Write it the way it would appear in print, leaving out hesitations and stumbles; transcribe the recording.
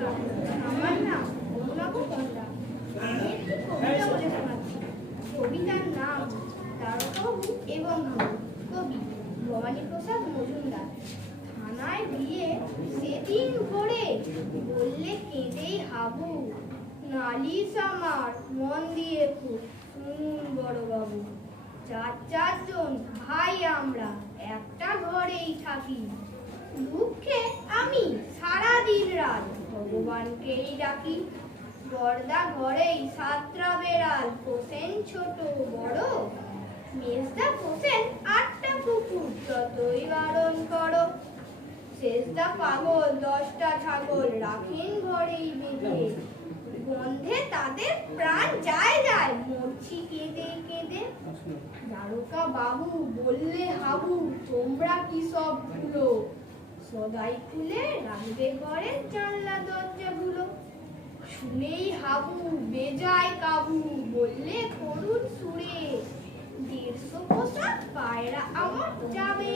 নমস্কার, আমার নাম অভিনব পণ্ডা। আমি একটি কবিতা বলে শোনাচ্ছি। কবিতার নাম তারকাবু এবং হাবু। কবি ভবানী প্রসাদ মজুমদার। থানায় গিয়ে সেদিন ভোরে বললে কেঁদেই হাবু, নালিশ আমার মন দিয়ে খুব শুনুন বড়বাবু। চারজন ভাই আমরা একটা ঘরেই থাকি, দুঃখে আমি সারা দিন রাত ভগবানকেই ডাকি। বর্দা ঘরেই সাতটা বেড়াল পোষেন ছোট বড়, মেজদা পোষেন 8টা কুকুর যতই বারণ করো। শেষদা পাগল 10টা ছাগল রাখেন ঘরেই বেঁধে, গন্ধে তাদের প্রাণ যায় যায় মরছি কেঁদে কেঁদে। দ্বারকা বাবু বললে হাবু, তোমরা কি সব ভুলো, সদাই খুলে রাখবে ঘরের জানলা দরজাগুলো। শুনেই হাবু বেজায় কাবু বললে করুণ সুরে, 150 পোষা পায়রা আমার যাবে